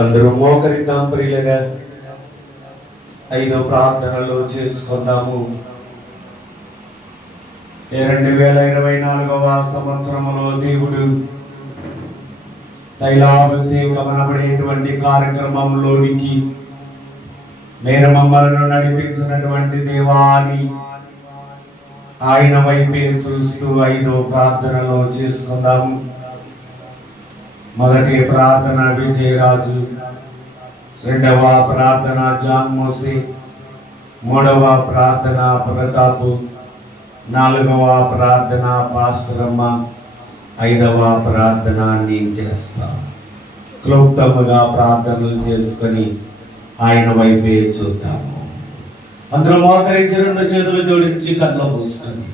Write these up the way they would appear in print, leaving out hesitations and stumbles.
అందరూ మోకరిద్దాం ప్రియులరా. 5వ ప్రార్థనలో చేసుకుందాము. 2024వ సంవత్సరంలో దేవుడు తైలాభిషేకమనబడేటువంటి కార్యక్రమంలోనికి మీరు మమ్మలను నడిపించినటువంటి దేవాని ఆయన వైపే చూస్తూ 5వ ప్రార్థనలో చేసుకుందాము. మొదటి ప్రార్థన విజయరాజు, 2వ ప్రార్థన జాన్ మోసే, 3వ ప్రార్థన ప్రతాపు, 4వ ప్రార్థన పాస్టరమ్మ, 5వ ప్రార్థన నేను చేస్తాను. క్లుప్తముగా ప్రార్థనలు చేసుకొని ఆయన వైపే చూద్దాము. అందరూ మోకరించి 2 చేతులు జోడించి కళ్ళు మూసుకొని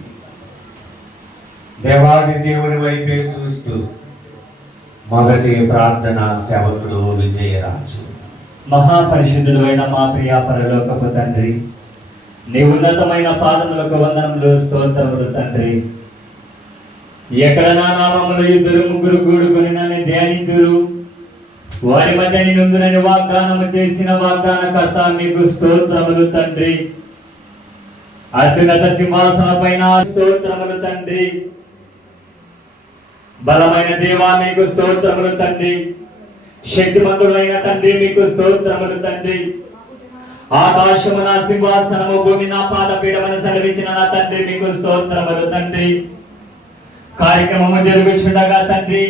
దేవాది దేవుని వైపే చూస్తూ మొదటి ప్రార్థన సేవకుడు విజయరాజు. మహాపరిశుద్ధుడు అయిన మా ప్రియ పరలోకపు తండ్రి, నీ ఉన్నతమైన పాదములకు వందనములు, స్తోత్రములు తండ్రి. ఎక్కడ నా నామములు 2-3 కూడుకొని నన్ను ధ్యానించురు, వారి మధ్య నిన్నుందునని వాగ్దానము చేసిన వాగ్దానకర్త మీకు స్తోత్రములు తండ్రి. అత్యున్నత సింహాసన పైన స్తోత్రములు తండ్రి. బలమైన దేవా మీకు స్తోత్రములు తండ్రి. శక్తిమంతుడైన తండ్రి మీకు స్తోత్రములు తండ్రి. ఆకాశము నా సింహాసనము, భూమి నా పాదపీఠమని సెలవిచ్చిన నా తండ్రి మీకు స్తోత్రములు తండ్రి. కార్యక్రమము జరుగుచుండగా తండ్రి,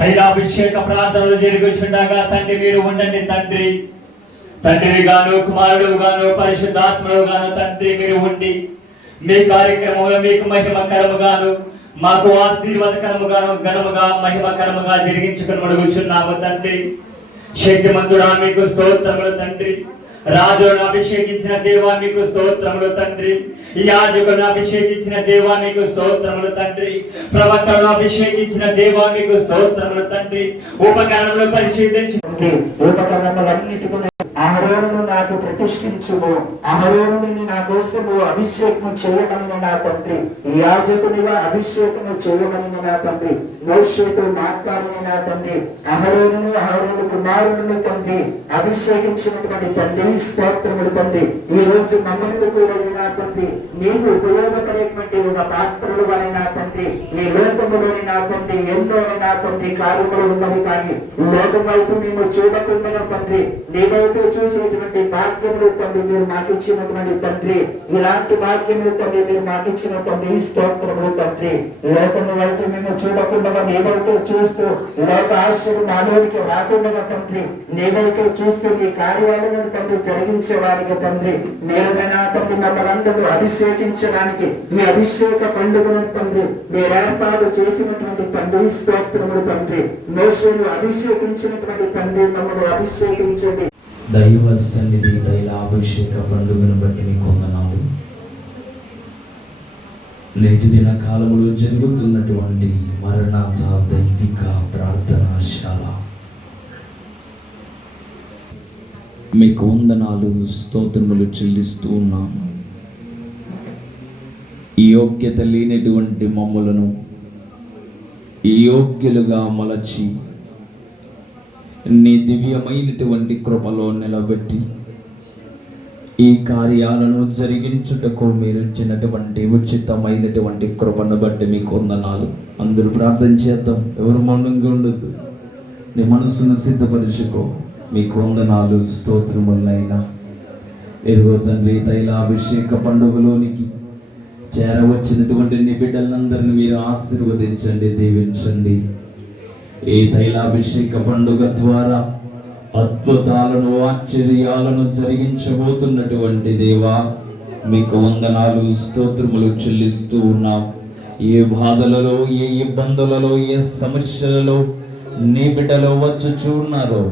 తైలాభిషేక ప్రార్థనలు జరుగుచుండగా తండ్రి మీరు ఉండండి తండ్రి. తండ్రి గాను, కుమారుడు గాను, పరిశుద్ధాత్మడు గాను తండ్రి మీరు ఉండి మీ కార్యక్రమంలో మీకు మహిమకరముగాను, మాకు ఆశీర్వాదకరముగాను, ఘనముగా మహిమకరముగా జరిగించుకుని అడుగుచున్నాము తండ్రి. శక్తిమంతుడా మీకు స్తోత్రములు తండ్రి. రాజులను అభిషేకించిన దేవా మీకు స్తోత్రములు తండ్రి. యాజకులను అభిషేకించిన దేవా మీకు స్తోత్రములు తండ్రి. ప్రవక్తలను అభిషేకించిన దేవా మీకు స్తోత్రములు తండ్రి. ఉపకరణములు పరిశీలించి ఉపకరణములన్నిటికీ అహరోనును నాకు ప్రతిష్ఠించుము, అహరోనుని నా కోసము అభిషేకము చేయమని నా తండ్రి, యాజకునిగా అభిషేకము చేయమని నా తండ్రి, మోషేతో మాట్లాడని నా తండ్రి, అహరోను కుమారుని తండ్రి అభిషేకించినటువంటి తండ్రి స్తోత్రములు తండ్రి. ఈ రోజు మమ్మల్ని కూడా నా తండ్రి నీకు ఉపయోగపడేటువంటి ఒక పాత్రలు అని నా తండ్రి, ఈ లోకములోని నా తండ్రి ఎన్నో నా తండ్రి కార్యములు ఉన్నవి, కానీ లోకం వైపు మేము చూడకుండా తండ్రి నీ వైపు చూసేటువంటి భాగ్యములు తండ్రి మీరు మాకు ఇచ్చినటువంటి తండ్రి, ఇలాంటి భాగ్యములు తండ్రి మీరు మాకు ఇచ్చిన తండ్రి స్తోత్రములు తండ్రి. లోకము వైపు మేము చూడకుండా నీవైతే చూస్తూ లోక ఆశలు మానవుడికి రాకుండా తండ్రి నీవైతే చూస్తూ ఈ కార్యాలను తండ్రి జరిగించేవారికి తండ్రి నేరుగా తండ్రి మమ్మల్ని అందరూ అభిషేకించడానికి ఈ అభిషేక పండుగను తండ్రి మీరు ఏర్పాటు చేసినటువంటి తండ్రి స్తోత్రములు తండ్రి. మోషేను అభిషేకించినటువంటి తండ్రి మమ్మల్ని అభిషేకించండి. దైవ సన్నిధి తైలాభిషేక పండుగను బట్టి మీకు వందనాలు. నేటి దిన కాలంలో జరుగుతున్నటువంటి మరణాత దైవిక ప్రార్థనాశాల మీకు వందనాలు, స్తోత్రములు చెల్లిస్తూ ఉన్నాము. ఈ యోగ్యత లేనటువంటి మమ్మలను ఈ యోగ్యులుగా మలచి నీ దివ్యమైనటువంటి కృపలో నిలబెట్టి ఈ కార్యాలను జరిగించుటకు మీరు ఇచ్చినటువంటి ఉచితమైనటువంటి కృపను బట్టి మీకు వందనాలు. అందరూ ప్రార్థన చేద్దాం. ఎవరు మౌనంగా ఉండద్దు. నీ మనసును సిద్ధపరుచుకో. మీకు వందనాలు, స్తోత్రములైనా. ఎరుగో తండ్రి, తైలాభిషేక పండుగలోనికి చేరవచ్చినటువంటి నీ బిడ్డలందరినీ మీరు ఆశీర్వదించండి, దీవించండి. ఈ తైలాభిషేక పండుగ ద్వారా అద్భుతాలను, ఆశ్చర్యాలను జరిగించబోతున్నటువంటి దేవా మీకు వందనాలు, స్తోత్రములు చెల్లిస్తూ ఉన్నాం. ఏ బాధలలో, ఏ ఇబ్బందులలో, ఏ సమస్యలలో నీ బిడ్డలో వచ్చుచూ ఉన్నారో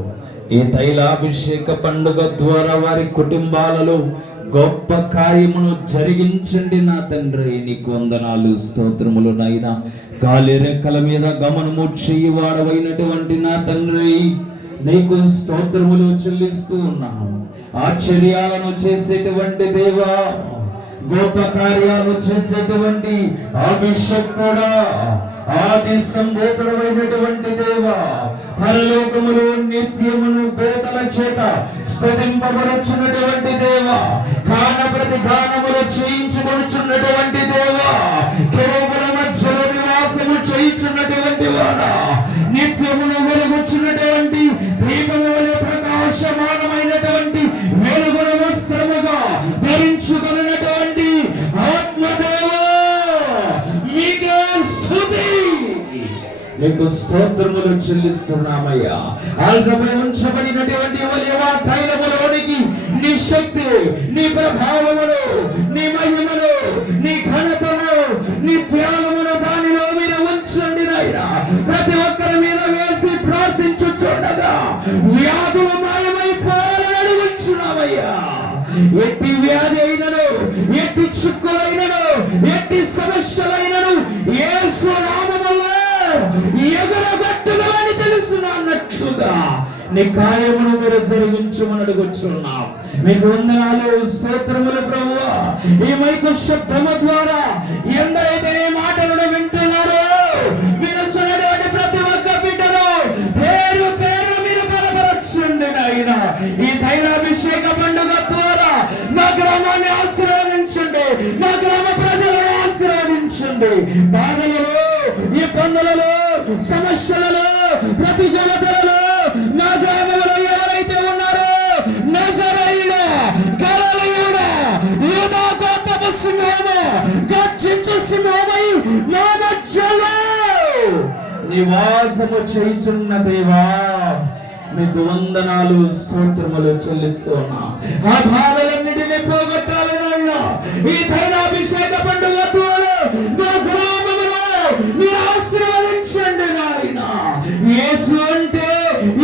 ఈ తైలాభిషేక పండుగ ద్వారా వారి కుటుంబాలలో గొప్ప కార్యమును జరిగించండి నా తండ్రి. నీకు వందనాలు, స్తోత్రములు నాయనా. గాలి రెక్కల మీద గమనము చేయవాడవైనటువంటి నా తండ్రి నీకు స్తోత్రములు చెల్లిస్తూ ఉన్నాను. ఆశ్చర్యాలను చేసేటువంటి దేవా గొప్ప కార్యాలు చేసేటువంటి అభిషక్తుడా, ఆది సంభూతుడమైనటువంటి దేవా, పరలోకములో నిత్యమును పేదల చేత స్తుతింపబడుచున్నటువంటి దేవా, గాన ప్రతి గానములు చేయించుకొనుచున్నటువంటి దేవా, కెరూబుల మధ్యలో నివాసము చేయుచున్నటువంటి వాడా, నిత్యమును వెలుగుచున్నటువంటి దీపము వలె ప్రకాశమానమైనటువంటి వెలుగుల వస్త్రముగా ధరించుకున్నటువంటి ఆత్మదేవా, మీకే స్తుతి, మీకు స్తోత్రములు చెల్లిస్తున్నామయ్యా. ఆల్గపై ఉంచబడినటువంటి ఒలీవ తైలములోనికి నీ శక్తి, నీ ప్రభావములు, నీ మహిమలు, నీ ఘనతను, నీ త్యాగమును దానిలో మీరు ఉంచండి నాయనా. ప్రతి ఒక్కరి మీద వేసి ప్రార్థించుచుండగా వ్యాధులు మాయమైపోవాలని అడుగుచున్నామయ్యా. ఎట్టి వ్యాధి అయినను, ఎట్టి చుక్కులైనను, ఎట్టి సమస్యలైనను యేసు నామములో ఎగరగొట్టుగా అని తెలుసు అన్నట్లుగా నీ కార్యమును మీరు జరిగించమని అడుగుచున్నాం. మీకు వందనాలు, స్తోత్రములు ప్రభువా. ఈ మైకు శబ్దము ద్వారా ఎందరైతే ఈ మాటలను వింటున్నారో, వినుచున్నటువంటి ప్రతి ఒక్క బిడ్డను పేరు పేరు మీరు బలపరచండి నాయన. ఈ తైలాభిషేక పండుగ ద్వారా మా గ్రామాన్ని ఆశీర్వదించండి, మా గ్రామ ప్రజలను ఆశీర్వదించండి. బాధలలో, ఇబ్బందులలో, సమస్యలలో, ప్రతికూలతలలో మా గ్రామంలో ఎవరైతే ఉన్నారో నజరేయుడ, గలిలయుడ, యూదా గోత్రపు సింహము, గర్జించు సింహమై మా మధ్యలో నివాసము చేయుచున్న దేవా, మీకు వందనాలు, స్తోత్రములు చెల్లిస్తున్నా. ఆ బాధలన్నిటినీ పోగొట్టాలి నాయన. ఈ తైలాభిషేక పండుగ ద్వారా మా గ్రామములో మీరు ఆశీర్వదించండి నాయన. యేసు అంటే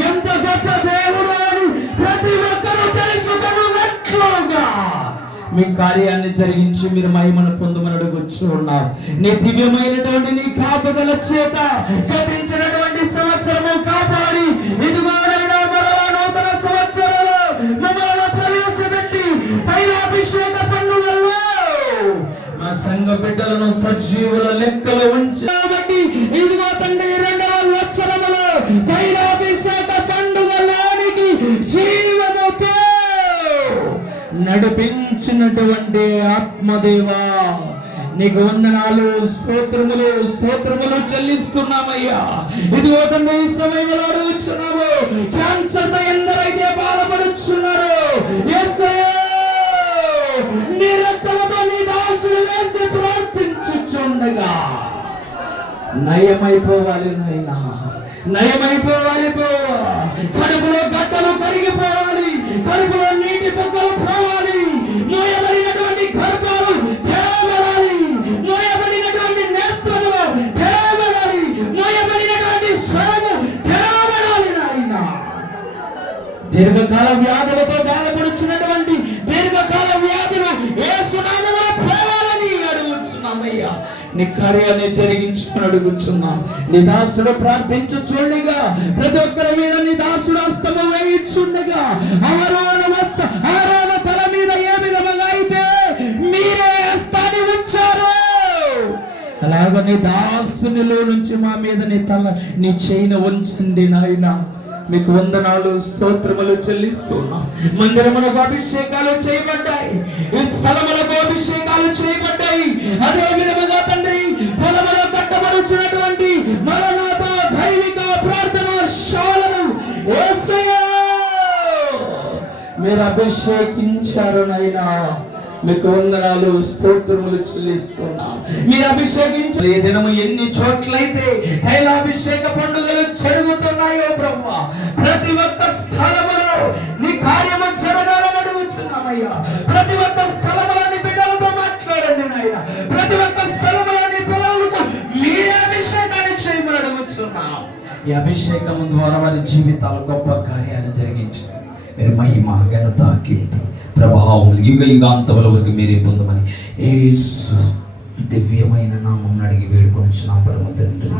ఎంత గొప్ప దేవుడు అని ప్రతి ఒక్కరూ తెలుసుకున్నట్లుగా మీ కార్యాన్ని జరిగించి మీరు మహిమను పొందమని అడుగుచున్నాం. నీ దివ్యమైనటువంటి నీ కాపుదల చేత గతించినటువంటి సంవత్సరము కాపాడి ఇదిగో మరలా నూతన సంవత్సరంలో మమ్మల్ని ప్రవేశపెట్టి తైలాభిషేక పండుగల్లో మా సంఘ బిడ్డలను సజీవుల లెక్కలో ఉంచి ఇదిగో తండ్రి రెండవ సంవత్సరములో తైలాభిషేక పండుగలోనికి జీవముతో నడిపించినటువంటి ఆత్మదేవా, నీకు వందనాలు, స్తోత్రములు, స్తోత్రములు చెల్లిస్తున్నామయ్యా. ఇదిగో తండ్రి ఈ సమయంలో అడుగుచున్నాము, క్యాన్సర్ తో ఎందరైతే బాధపడుచున్నారో యేసయ్యా, నీ రక్తముతో నీ దాసులు వేసి ప్రార్థించుచుండగా నయమైపోవాలి నాయనా, నయమైపోవాలి పోవా. కడుపులో గడ్డలు కరిగిపోవాలి, కడుపులో నీటి బొక్కలు పోవాలి, మోయబడినటువంటి గర్భాలు తెరవబడాలి, మోయబడినటువంటి నేత్రములు తెరవబడాలి, మోయబడినటువంటి స్వరము తెరవబడాలి నాయన. దీర్ఘకాల వ్యాధులతో బాధపడుచున్నటువంటి దీర్ఘకాల వ్యాధులు యేసు నామములో పోవాలని అడుగుచున్నామయ్యా. నీ కార్యాన్ని జరిగించుకుని అడుగుచున్నాం. నీ దాసుడు ప్రార్థించుచుండగా ప్రతి ఒక్కరి మీద నీ దాసుడు హస్తము వేయిచుండగా ఆరోన తల మీద ఏ విధంగా అయితే మీరే హస్తాన్ని ఉంచారు, అలాగ నీ దాసునిలో నుంచి మా మీద నీ తల, నీ చేయిని ఉంచండి నాయన. మీకు వందనాలు, స్తోత్రములు చెల్లిస్తున్నా. మందిరములకు అభిషేకాలు చేయబడ్డాయి, ఈ స్థలములకు అభిషేకాలు చేయబడ్డాయి. అదే విధముగా తండ్రి పొలములో కట్టబడుచున్నటువంటి మరణాత దైవిక ప్రార్థనా శాలను యేసయ్యా మీరు అభిషేకించారు నాయనా. మీకు వందనాలు, స్తోత్రములు చెల్లిస్తున్నాం. మీరు అభిషేకించారు. ఈ దినము ఎన్ని చోట్లయితే తైలాభిషేక పండుగలు జరుగుతున్నాయో ప్రభువా, ప్రతి ఒక్క స్థలములో నీ కార్యము జరగాలని అడుగుచున్నామయ్యా. ప్రతి ఒక్క స్థలములో నీ బిడ్డలతో మాట్లాడండి నాయన. ప్రతి ఒక్క స్థలములో నీ పిల్లలకు మీరే అభిషేకాన్ని చేయమని అడుగుచున్నాం. ఈ అభిషేకం ద్వారా వారి జీవితాలు గొప్ప కార్యాలు జరిగించి మీరు మహిమ, ఘనత, కీర్తి, ప్రభావం యుగ యుగాంతముల వరకు మీరే పొందమని యేసు దివ్యమైన నామమున అడిగి వేడుకొనుచున్నాం పరమ తండ్రి.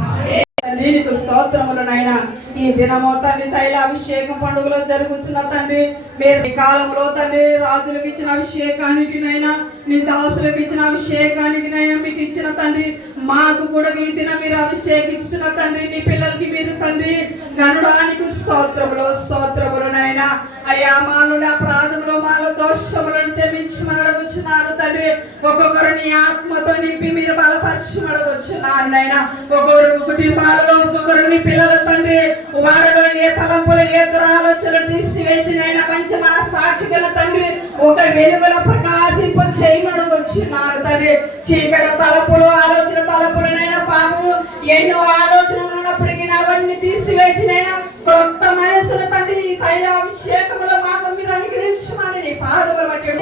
తండ్రి నీకు స్తోత్రములు నాయనా. ఈ దినము తండ్రి తైలాభిషేకం పండుగలో జరుగుతున్న తండ్రి మీరు ఈ కాలంలో తండ్రి రాజులకు ఇచ్చిన అభిషేకానికి నైనా నీ దాసులకు ఇచ్చిన అభిషేకానికి నైనా మీకు ఇచ్చిన తండ్రి మాకు కూడా ఈ దినం మీరు అభిషేకించిన తండ్రి నీ పిల్లలకి మీరు తండ్రి గనుడానికి స్తోత్రములు నాయనా. అయ్యా మాలో అపరాధములు మాలో దోషములను క్షమించమని అడుగుచున్నారు తండ్రి. ఒక్కొక్కరు నీ ఆత్మతో నింపి మీరు బలపరచమని అడుగుచున్నారు నాయనా. ఒక్కొక్కరు కుటుంబాలలో ఒక్కొక్కరు నీ పిల్లల తండ్రి వారిలో ఏ తలంపులు ఏ దురాలోచనలు తీసివేసి నైనా మంచి మన సాక్షిగల తండ్రి ఒక వెలుగుల ప్రకాశింప చేయమడుగుచున్నారు తండ్రి. చీకటి తలపులు ఆలోచన తలపులనైనా పాపము ఎన్నో ఆలోచనలు ఉన్నప్పటికీ అవన్నీ తీసివేసినైనా క్రొత్త మనసును తండ్రి ఈ తైలాభిషేకములో మాకు మీరు అనుగ్రహించమని నీ పాదముల బట్టి మీ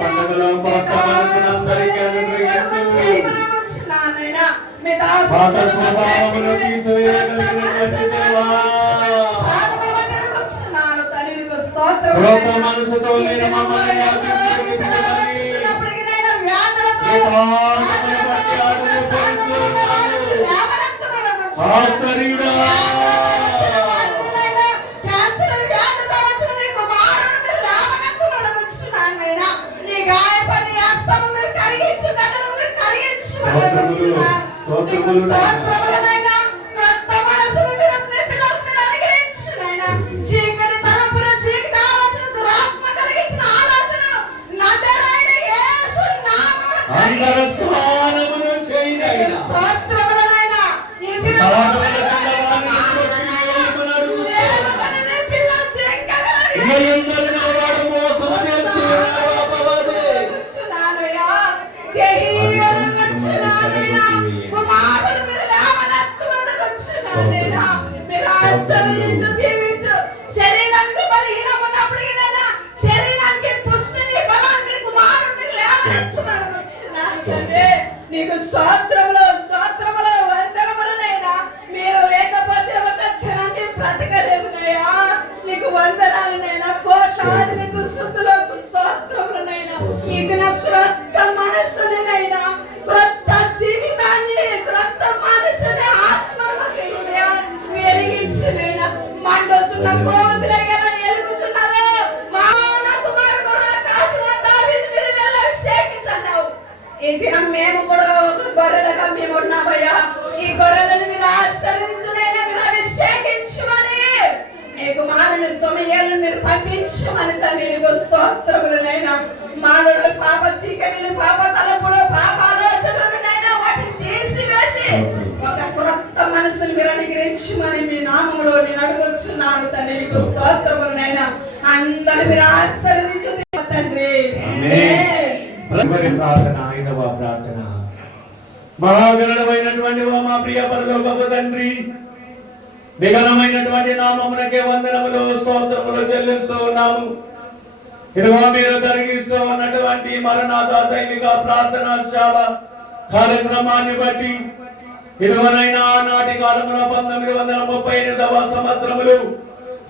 చీకటి తలపుల చీకటి ఆలోచన దురాత్మ కలిగించిన ఆలోచనలు నజరేయుడైన యేసు నామమున స్తోత్రములనైనా ఈ దినము శరీరానికి బలహీనం ఉన్నప్పుడు శరీరానికి పుష్టిని బలాన్ని కుమారుడు మీరు లేవనెత్తుమని నీకు స్తోత్రములు వందనములనైనా. మీరు లేకపోతే ఒక క్షణాన్ని బ్రతకలేమునయ్యా. నీకు వందనాలనైనా కోట్లాది నీకు స్తుతులకు స్తోత్రములనైనా. ఇది నా క్రొత్త మనస్సునైనా క్రొత్త జీవితాన్ని క్రొత్త మనసుని ఆత్మకి వెలిగించినైనా మండుతున్న కోతులకి ఎలా ఎలుగుతున్నదో మా కుమారుడు మీరు అభిషేకించన్నావు. ఈ దినం మేము కూడా ఒక గొర్రెలుగా మేము ఉన్నామయ్యా. ఈ గొర్రెలను మీరు ఆశ్రయించునైనా మీరు అభిషేకించమని నీ కుమారుని సమయాలను మీరు పంపించమని తండ్రి నీకు స్తోత్రములనైనా. మానవుడు పాప చీకటిని పాప తలపులు పాప ఆలోచనలనైనా వాటిని తీసివేసి ఒక క్రొత్త మనసును మీరు అనుగ్రహించమని మీ నామములో నేను అడుగుచున్నాను తండ్రి నీకు స్తోత్రములనైనా. అందరూ మీరు ఆశీర్వదించు తండ్రి. ఐదవ ప్రార్థన. మహాగణమైనటువంటి మా ప్రియ పరలోకపు తండ్రి నిగనమైనటువంటి నామమునకే వందనములు స్తోత్రములు చెల్లిస్తూ ఉన్నాము. ఇదిగో మీరు జరిగిస్తూ ఉన్నటువంటి మరణాత దైవిక ప్రార్థనాశాల కార్యక్రమాన్ని బట్టి ఇదిగోనైనా ఆనాటి కాలంలో 1938వ సంవత్సరములు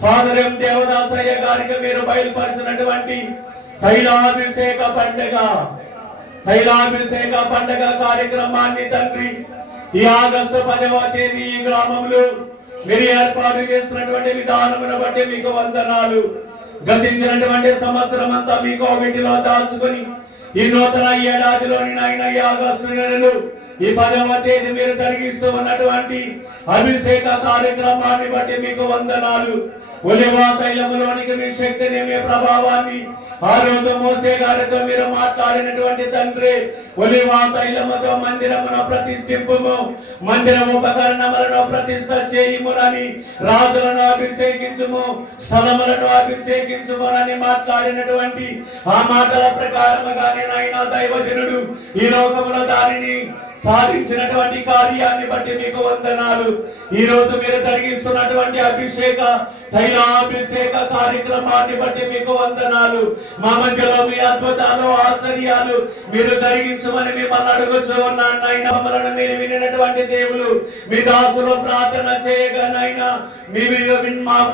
ఫాదర్ ఎం దేవదాసయ్య గారికి మీరు బయలుపరిచినటువంటి తైలాభిషేక పండగ కార్యక్రమాన్ని తండ్రి ఈ ఆగస్టు 10వ తేదీ ఈ గ్రామంలో మీరు ఏర్పాటు చేసినటువంటి విధానమును బట్టి మీకు వందనాలు. గతించినటువంటి సంవత్సరం అంతా మీ కోవిడ్లో దాచుకొని ఈ నూతన ఏడాదిలోని నాయన ఈ ఆగస్టు నెలలో ఈ 10వ తేదీ మీరు జరిగిస్తూ ఉన్నటువంటి అభిషేక కార్యక్రమాన్ని బట్టి మీకు వందనాలు. ఒలివ తైలములోనికి మీ శక్తిని మీ ప్రభావాన్ని ఆ రోజు మోసే గారితో మీరు మాట్లాడినటువంటి తండ్రి ఒలివ తైలముతో మందిరమును ప్రతిష్ఠింపుము, మందిర ఉపకరణములను ప్రతిష్ఠ చేయుమునని, రాజులను అభిషేకించుము, స్థలములను అభిషేకించుమునని మాట్లాడినటువంటి ఆ మాటల ప్రకారముగానే నాయన దైవజనుడు ఈ లోకములో దానిని సాధించినటువంటి కార్యాన్ని బట్టి మీకు వందనాలు. ఈ రోజు మీరు జరిగిస్తున్నటువంటి అభిషేక తైలాభిషేక కార్యక్రమాన్ని బట్టి మీకు వందనాలు. మా మధ్యలో మీ అద్భుతాలు ఆశ్చర్యాలు మీరు జరిగించమని మిమ్మల్ని అడుగుచూ ఉన్నాను నాయన. మమ్మల్ని మీరు వినినటువంటి దేవులు మీ దాసులు ప్రార్థన చేయగా నాయన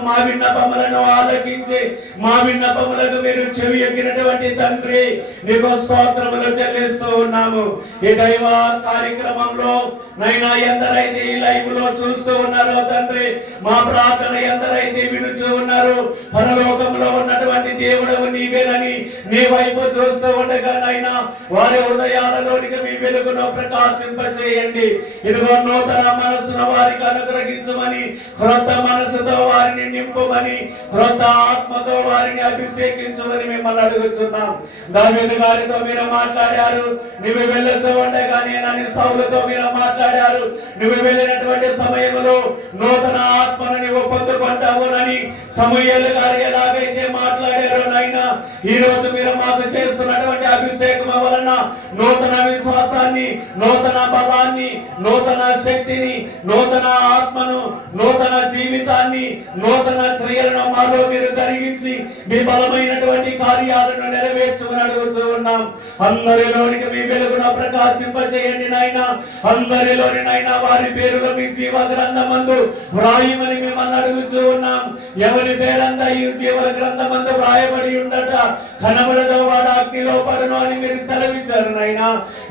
మా విన్నపములను ఆలకించి మా విన్నపములకు మీరు చెవి ఎక్కినటువంటి తండ్రి నీకు స్తోత్రములు చెల్లిస్తూ ఉన్నాము. ఈ దైవ కార్యక్రమంలో నైనా ఎందరైతే ఈ లైవ్ లో చూస్తూ ఉన్నారో తండ్రి, మా ప్రార్థన ఎందరైతే వినుచూ ఉన్నారు, పరలోకంలో ఉన్నటువంటి దేవుడవు నీవేనని నీ వైపు చూస్తూ ఉండగా నైనా వారి హృదయాలలోనికి మీ వెలుగును ప్రకాశింపచేయండి. ఇదిగో నూతన మనసును వారికి అనుగ్రహించమని, క్రొత్త మనసుతో వారిని నింపుమని, క్రొత్త ఆత్మతో వారిని అభిషేకించమని మిమ్మల్ని అడుగుతున్నాం. దావీదు గారితో మీరు మాట్లాడారు, నువ్వు వెళ్ళొచ్చు ఉండగా నేనని సౌలుతో మీరు మాట్లాడారు. నువ్వు వెళ్ళినటువంటి సమయంలో నూతన ఆత్మను నువ్వు పొందుకుంటావునని సమూయేలు గారు ఎలాగైతే మాట్లాడారో నాయన, ఈ రోజు మీరు మాకు చేస్తున్నటువంటి అభిషేకం వలన నూతన విశ్వాసాన్ని, నూతన బలాన్ని, నూతన శక్తిని, నూతన ఆత్మను, నూతన జీవితాన్ని, నూతన క్రియలను మాలో మీరు జరిగించి మీ బలమైనటువంటి కార్యాలను నెరవేర్చుకుని అడుగుతూ ఉన్నాం. అందరిలోనికి మీ వెలుగును ప్రకాశింపజేయండి నాయన. అందరిలోని నాయన వారి పేరులో మీ జీవ గ్రంథమందు వ్రాయమని మిమ్మల్ని అడుగుతూ ఉన్నాం. ఎవరి పేరంతా ఈ జీవ గ్రంథమందు వ్రాయబడి ఉండట కనబడదో వాడు అగ్నిలో పడును అని మీరు సెలవిచ్చారు నాయన.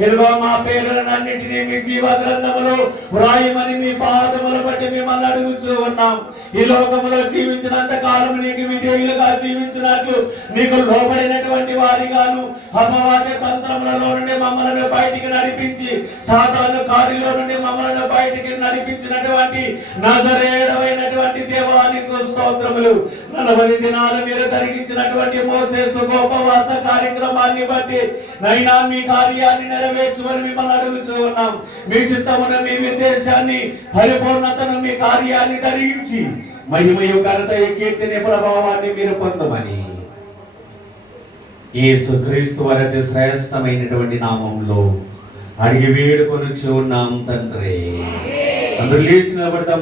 ఇదిగో మా పేరులన్నింటినీ మీ జీవ గ్రంథములో వ్రాయమని మీ పాదముల బట్టి మిమ్మల్ని అడుగుతూ ఉన్నాం. ఈ లోకములో జీవించినంత కాలం నీకు విధేయులుగా జీవించినట్లు నీకు లోబడినటువంటి వారిగాను అపవాద తంత్రములలో నుండి మమ్మల్ని బయటికి నడిపించి సాతాను కారిలో నుండి మమ్మల్ని బయటికి నడిపించినటువంటి నజరేయుడవైనటువంటి దేవానికి స్తోత్రములు. 40 దినాలు మీరు జరిగించినటువంటి మోసేసు ఉపవాస కార్యక్రమాన్ని బట్టి నైనా మీ కార్యాన్ని నెరవేర్చుమని మిమ్మల్ని అడుగుతూ ఉన్నాం. మీ చిత్తమును, మీ ఉద్దేశాన్ని, పరిపూర్ణతను, మీ కార్యాన్ని జరిగించి మహిమయు ఘనత, కీర్తిని, ప్రభావాన్ని మీరు పొందమని యేసుక్రీస్తు వారి అతి శ్రేష్టమైనటువంటి నామంలో అడిగి వేడుకొనుచు ఉన్నాం తండ్రి. అందరూ లేచి నిలబడతాం.